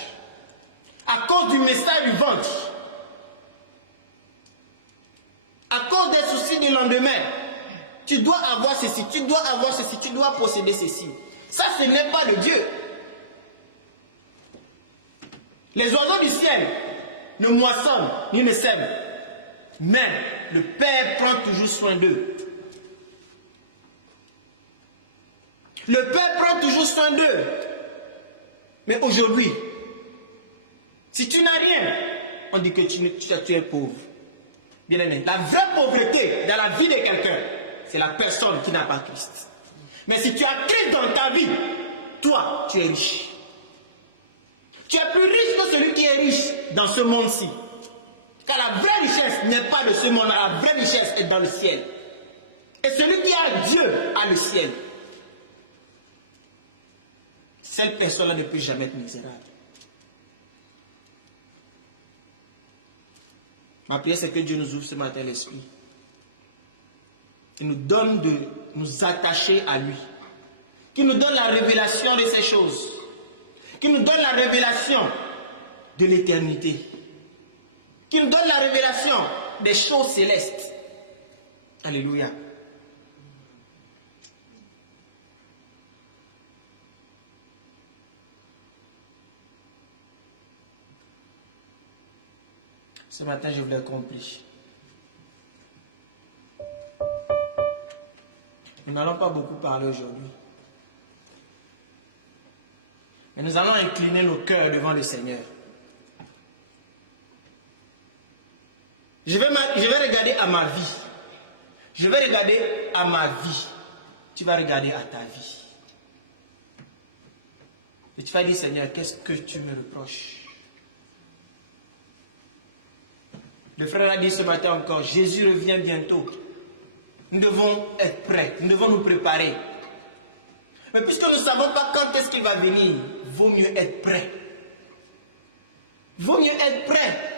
à cause du message du ventre, à cause des soucis du lendemain. Tu dois avoir ceci, tu dois avoir ceci, tu dois posséder ceci. Ça, ce n'est pas de Dieu. Les oiseaux du ciel ne moissonnent ni ne sèment, mais le Père prend toujours soin d'eux. Le Père prend toujours soin d'eux. Mais aujourd'hui, si tu n'as rien, on dit que tu es pauvre. Bien aimé, la vraie pauvreté dans la vie de quelqu'un, c'est la personne qui n'a pas Christ. Mais si tu as Christ dans ta vie, toi, tu es riche. Tu es plus riche que celui qui est riche dans ce monde-ci. Car la vraie richesse n'est pas de ce monde, la vraie richesse est dans le ciel. Et celui qui a Dieu a le ciel. Cette personne-là ne peut jamais être misérable. Ma prière, c'est que Dieu nous ouvre ce matin l'esprit. Il nous donne de nous attacher à lui. Qu'il nous donne la révélation de ces choses. Qu'il nous donne la révélation de l'éternité. Qu'il nous donne la révélation des choses célestes. Alléluia. Ce matin, je voulais compris. Nous n'allons pas beaucoup parler aujourd'hui. Mais nous allons incliner nos cœurs devant le Seigneur. Je vais regarder à ma vie. Je vais regarder à ma vie. Tu vas regarder à ta vie. Et tu vas dire, Seigneur, qu'est-ce que tu me reproches? Le frère a dit ce matin encore, Jésus revient bientôt. Nous devons être prêts, nous devons nous préparer. Mais puisque nous ne savons pas quand est-ce qu'il va venir, vaut mieux être prêt. Vaut mieux être prêt.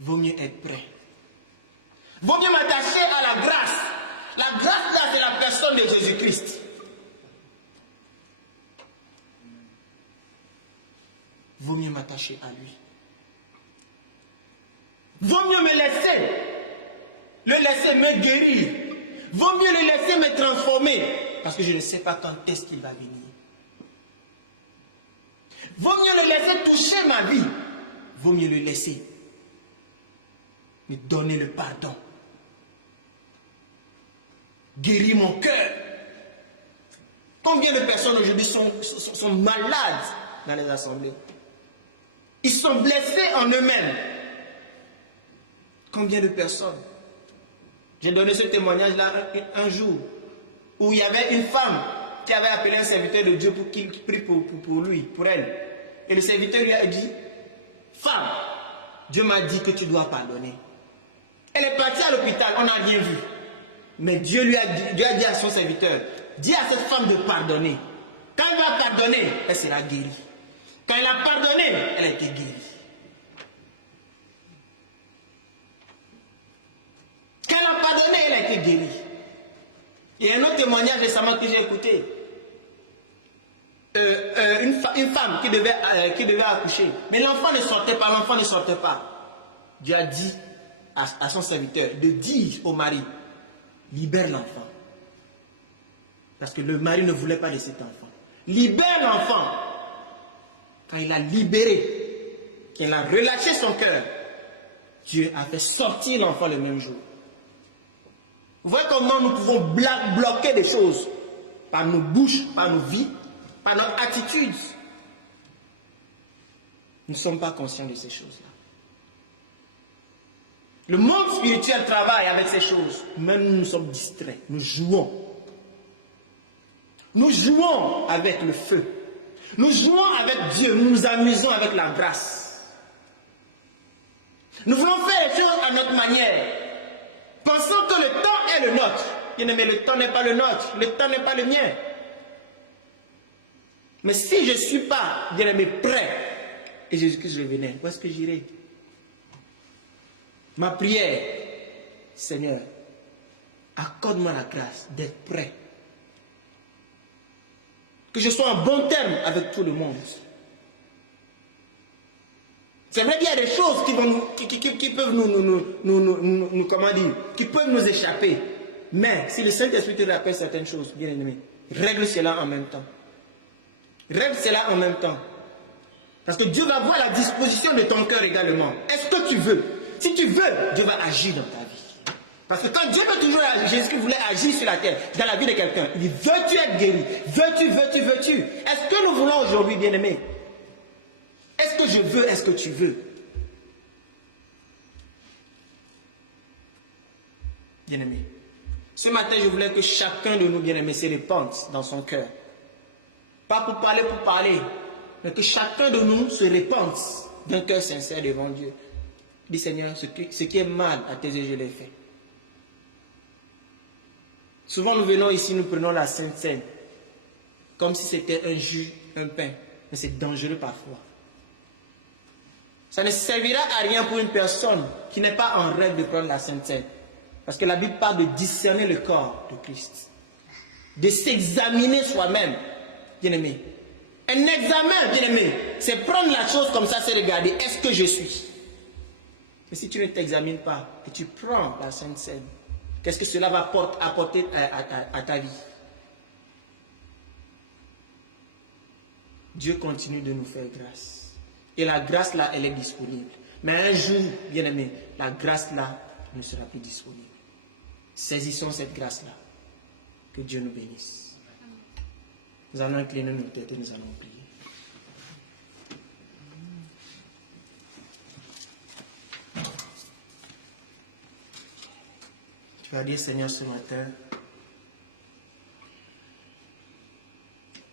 Vaut mieux être prêt. Vaut mieux m'attacher à la grâce. La grâce, là, c'est la personne m'attacher à lui. Vaut mieux me laisser. Le laisser me guérir. Vaut mieux le laisser me transformer. Parce que je ne sais pas quand est-ce qu'il va venir. Vaut mieux le laisser toucher ma vie. Vaut mieux le laisser me donner le pardon. Guérir mon cœur. Combien de personnes aujourd'hui sont malades dans les assemblées? Ils sont blessés en eux-mêmes. Combien de personnes? J'ai donné ce témoignage-là un jour où il y avait une femme qui avait appelé un serviteur de Dieu pour qu'il prie pour lui, pour elle. Et le serviteur lui a dit, femme, Dieu m'a dit que tu dois pardonner. Elle est partie à l'hôpital, on n'a rien vu. Mais Dieu lui a dit à son serviteur, dis à cette femme de pardonner. Quand elle va pardonner, elle sera guérie. Quand elle a pardonné, elle a été guérie. Quand elle a pardonné, elle a été guérie. Il y a un autre témoignage récemment que j'ai écouté. Une femme qui devait accoucher. Mais l'enfant ne sortait pas. Dieu a dit à son serviteur de dire au mari, libère l'enfant. Parce que le mari ne voulait pas de cet enfant. Libère l'enfant. Quand il a libéré, qu'il a relâché son cœur, Dieu a fait sortir l'enfant le même jour. Vous voyez comment nous pouvons bloquer des choses par nos bouches, par nos vies, par notre attitude. Nous ne sommes pas conscients de ces choses-là. Le monde spirituel travaille avec ces choses. Même nous sommes distraits. Nous jouons. Nous jouons avec le feu. Nous jouons avec Dieu. Nous nous amusons avec la grâce. Nous voulons faire les choses à notre manière. Pensant que le temps est le nôtre. Bien-aimé, le temps n'est pas le nôtre. Le temps n'est pas le mien. Mais si je ne suis pas, bien-aimé, prêt, et Jésus-Christ revenait, où est-ce que j'irai? Ma prière, Seigneur, accorde-moi la grâce d'être prêt. Que je sois en bon terme avec tout le monde. C'est vrai qu'il y a des choses qui peuvent nous comment dire, qui peuvent nous échapper. Mais si le Saint-Esprit te rappelle certaines choses, bien aimé, règle cela en même temps. Règle cela en même temps. Parce que Dieu va voir la disposition de ton cœur également. Est-ce que tu veux? Si tu veux, Dieu va agir dans ta vie. Parce que quand Dieu veut toujours agir, Jésus voulait agir sur la terre, dans la vie de quelqu'un, il dit, veux-tu être guéri? Veux-tu? Est-ce que nous voulons aujourd'hui, bien-aimés? Est-ce que je veux? Est-ce que tu veux? Bien-aimés, ce matin, je voulais que chacun de nous, bien-aimés, se répande dans son cœur. Pas pour parler, mais que chacun de nous se répande d'un cœur sincère devant Dieu. Dis Seigneur, ce qui est mal à tes yeux, je l'ai fait. Souvent nous venons ici, nous prenons la Sainte Seine comme si c'était un jus, un pain. Mais c'est dangereux parfois. Ça ne servira à rien pour une personne qui n'est pas en règle de prendre la Sainte Seine. Parce que la Bible parle de discerner le corps de Christ. De s'examiner soi-même, bien-aimé. Un examen, bien-aimé, c'est prendre la chose comme ça, c'est regarder, est-ce que je suis? Et si tu ne t'examines pas et tu prends la Sainte Seine, qu'est-ce que cela va apporter à ta vie? Dieu continue de nous faire grâce. Et la grâce là, elle est disponible. Mais un jour, bien aimé, la grâce là ne sera plus disponible. Saisissons cette grâce là. Que Dieu nous bénisse. Nous allons incliner nos têtes et nous allons prier. Tu vas dire, Seigneur, ce matin,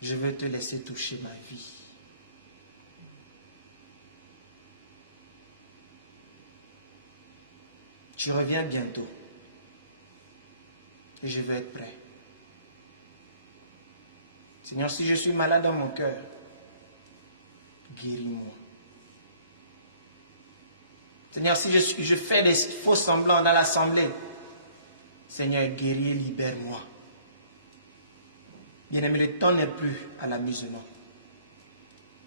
je vais te laisser toucher ma vie. Je reviens bientôt. Et je vais être prêt. Seigneur, si je suis malade dans mon cœur, guéris-moi. Seigneur, si je fais des faux semblants dans l'assemblée, Seigneur, guéris et libère-moi. Bien-aimé, le temps n'est plus à l'amusement.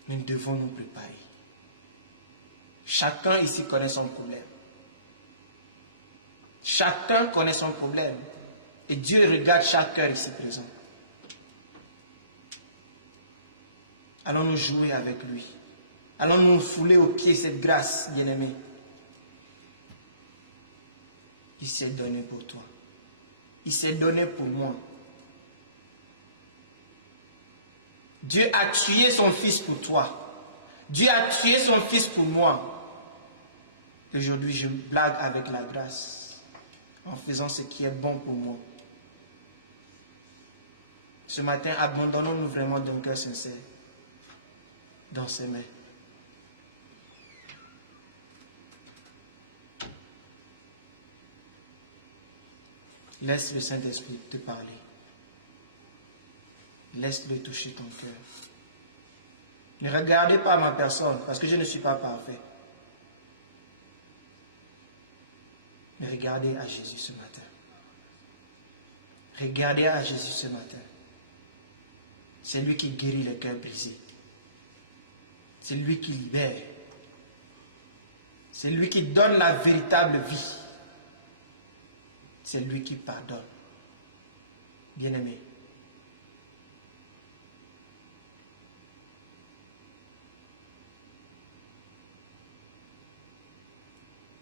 Nous devons nous préparer. Chacun ici connaît son problème. Chacun connaît son problème. Et Dieu regarde chaque cœur ici présent. Allons-nous jouer avec lui. Allons-nous fouler aux pieds cette grâce, bien-aimé. Il s'est donné pour toi. Il s'est donné pour moi. Dieu a tué son fils pour toi. Dieu a tué son fils pour moi. Aujourd'hui, je blague avec la grâce en faisant ce qui est bon pour moi. Ce matin, abandonnons-nous vraiment d'un cœur sincère dans ses mains. Laisse le Saint-Esprit te parler. Laisse-le toucher ton cœur. Ne regardez pas ma personne parce que je ne suis pas parfait. Mais regardez à Jésus ce matin. Regardez à Jésus ce matin. C'est lui qui guérit le cœur brisé. C'est lui qui libère. C'est lui qui donne la véritable vie. C'est lui qui pardonne. Bien-aimé,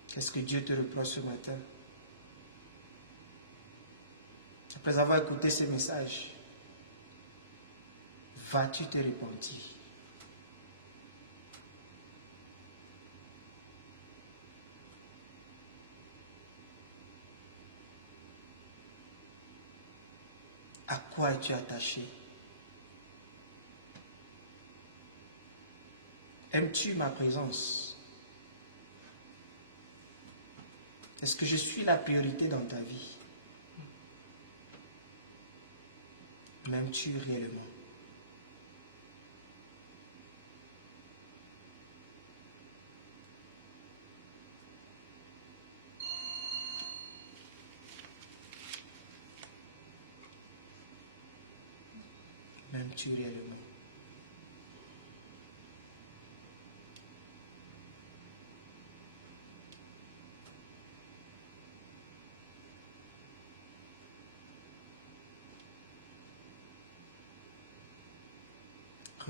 qu'est-ce que Dieu te reproche ce matin? Après avoir écouté ce message, vas-tu te repentir? À quoi es-tu attaché? Aimes-tu ma présence? Est-ce que je suis la priorité dans ta vie? M'aimes-tu réellement? M'aimes-tu réellement?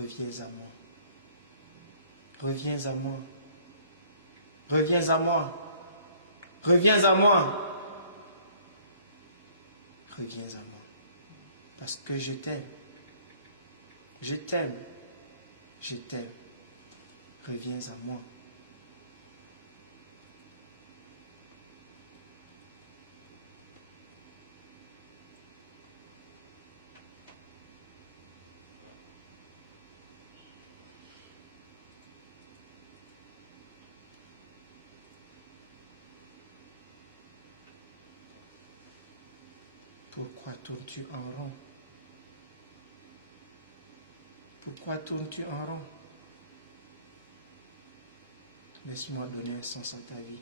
Reviens à moi. Reviens à moi. Reviens à moi. Reviens à moi. Reviens à moi. Parce que je t'aime. Je t'aime. Je t'aime. Reviens à moi. Pourquoi tournes-tu en rond? Pourquoi tournes-tu en rond? Laisse-moi donner un sens à ta vie.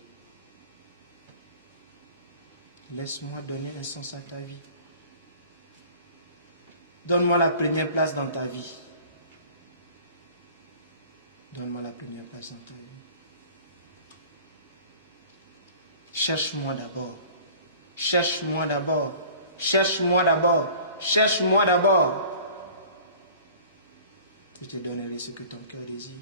Laisse-moi donner un sens à ta vie. Donne-moi la première place dans ta vie. Donne-moi la première place dans ta vie. Cherche-moi d'abord. Cherche-moi d'abord. Cherche-moi d'abord. Cherche-moi d'abord. Je te donnerai ce que ton cœur désire.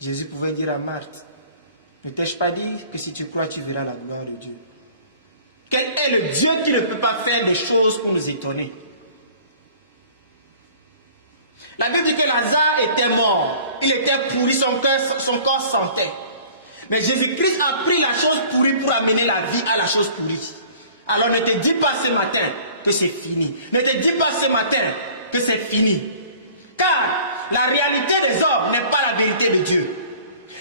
Jésus pouvait dire à Marthe, ne t'ai-je pas dit que si tu crois, tu verras la gloire de Dieu? Quel est le Dieu qui ne peut pas faire des choses pour nous étonner? La Bible dit que Lazare était mort. Il était pourri, son corps sentait. Mais Jésus-Christ a pris la chose pourrie pour amener la vie à la chose pourrie. Alors ne te dis pas ce matin que c'est fini. Ne te dis pas ce matin que c'est fini. Car la réalité des hommes n'est pas la vérité de Dieu.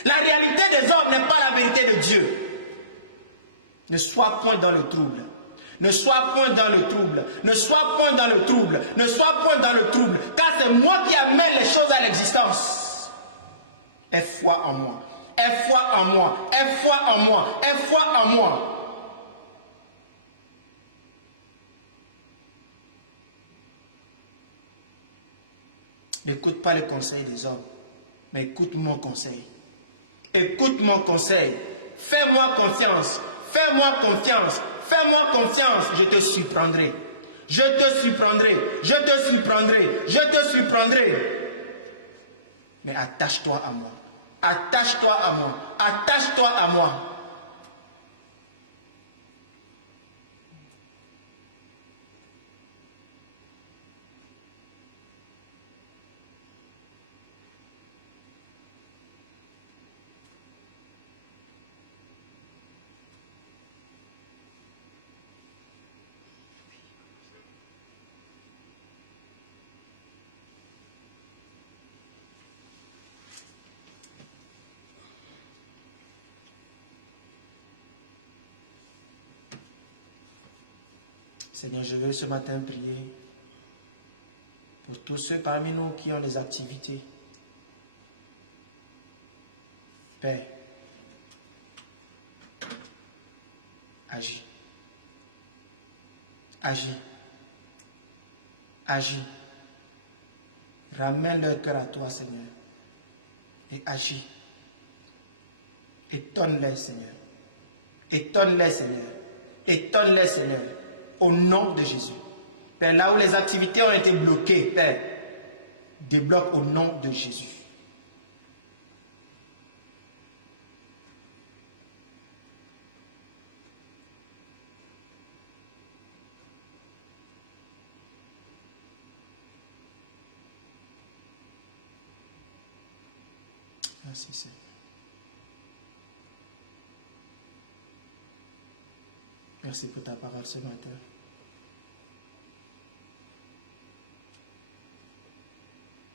La réalité des hommes n'est pas la vérité de Dieu. Ne sois point dans le trouble. Ne sois point dans le trouble. Ne sois point dans le trouble. Ne sois point dans le trouble. Car c'est moi qui amène les choses à l'existence. Aie foi en moi. Aie foi en moi. Aie foi en moi. Aie foi en moi. pas les conseils des hommes, mais écoute mon conseil. Écoute mon conseil. Fais-moi confiance. Fais-moi confiance. Fais-moi confiance. Je te surprendrai. Je te surprendrai. Je te surprendrai. Je te surprendrai. Mais attache-toi à moi. Attache-toi à moi. Attache-toi à moi. Seigneur, je veux ce matin prier pour tous ceux parmi nous qui ont des activités. Père, agis. Agis. Agis. Ramène leur cœur à toi, Seigneur. Et agis. Étonne-les, Seigneur. Étonne-les, Seigneur. Étonne-les, Seigneur. Au nom de Jésus. Père, là où les activités ont été bloquées, Père, débloque au nom de Jésus. Merci, Seigneur. Merci pour ta parole ce matin.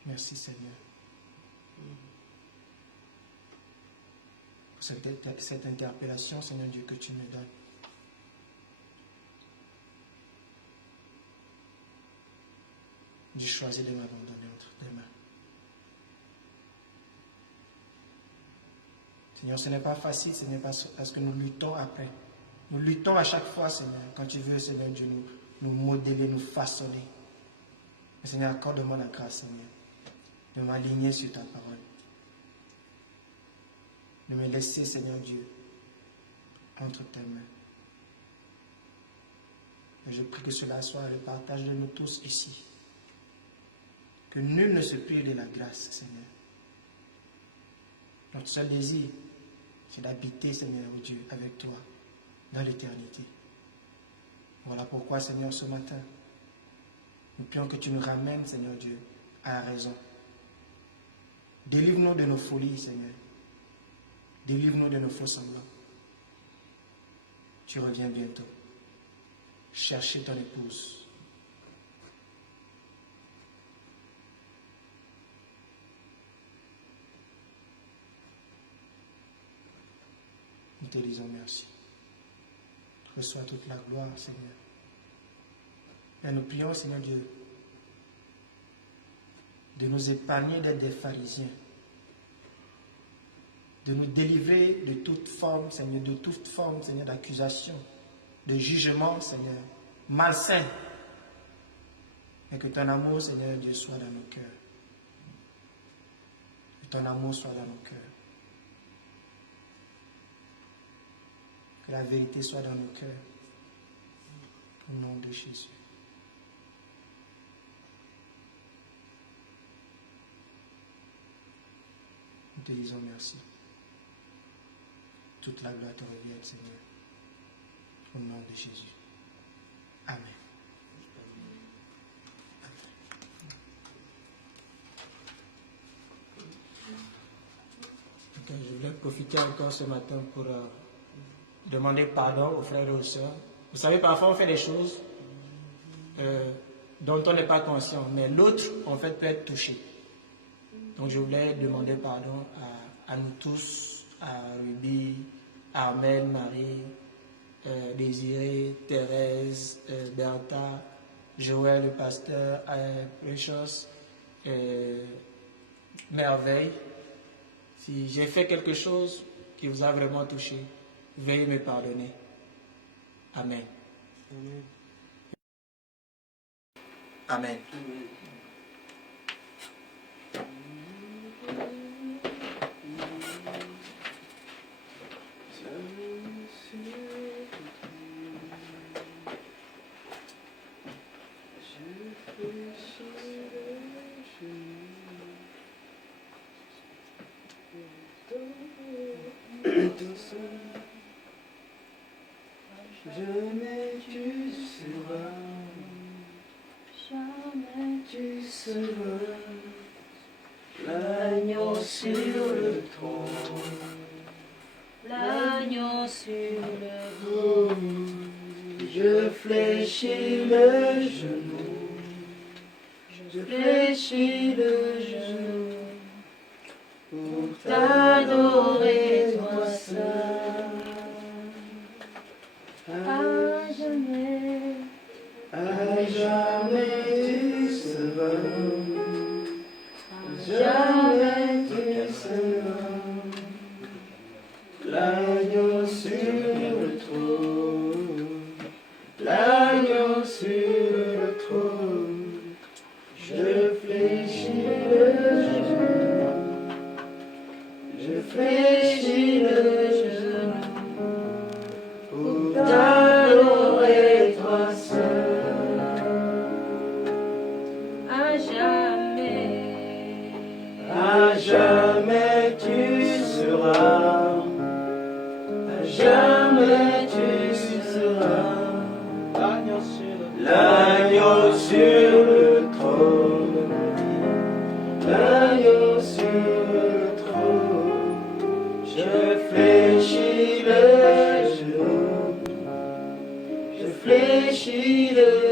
Merci, Seigneur. Pour cette interpellation, Seigneur Dieu, que tu me donnes. J'ai choisi de m'abandonner entre tes mains. Seigneur, ce n'est pas facile, Seigneur, parce que nous luttons après. Nous luttons à chaque fois, Seigneur, quand tu veux, Seigneur Dieu, nous modeler, nous façonner. Mais Seigneur, accorde-moi la grâce, Seigneur, de m'aligner sur ta parole. De me laisser, Seigneur Dieu, entre tes mains. Et je prie que cela soit le partage de nous tous ici. Que nul ne se prive de la grâce, Seigneur. Notre seul désir, c'est d'habiter, Seigneur Dieu, avec toi, dans l'éternité. Voilà pourquoi, Seigneur, ce matin, nous prions que tu nous ramènes, Seigneur Dieu, à la raison. Délivre-nous de nos folies, Seigneur. Délivre-nous de nos faux semblants. Tu reviens bientôt. Cherchez ton épouse. Nous te disons merci. Reçois toute la gloire, Seigneur. Et nous prions, Seigneur Dieu, de nous épargner d'être des pharisiens, de nous délivrer de toute forme, Seigneur, Seigneur, d'accusation, de jugement, Seigneur, malsain. Et que ton amour, Seigneur Dieu, soit dans nos cœurs. Que ton amour soit dans nos cœurs. Que la vérité soit dans nos cœurs. Au nom de Jésus. Nous te disons merci. Toute la gloire te revient, Seigneur. Au nom de Jésus. Amen. Okay, je voulais profiter encore ce matin pour demander pardon aux frères et aux sœurs. Vous savez, parfois on fait des choses dont on n'est pas conscient, mais l'autre, en fait, peut être touché. Donc je voulais demander pardon à nous tous, à Ruby, Armel, Marie, Désiré, Thérèse, Bertha, Joël, le pasteur, Precious, Merveille. Si j'ai fait quelque chose qui vous a vraiment touché, veuillez me pardonner. Amen. Amen. Amen. Amen. Jamais tu seras, jamais tu seras l'agneau sur le trône, l'agneau sur le trône. Je fléchis le genou, je fléchis le genou pour t'adorer toi seul. À jamais tu seras, jamais tu seras l'agneau sur le trône, l'agneau sur le trône. Je fléchis le genou, je fléchis le genou pour t'adorer toi seul. À jamais tu seras, à jamais tu seras l'agneau sur le trône, l'agneau sur le trône. Je fléchis le genou, je fléchis le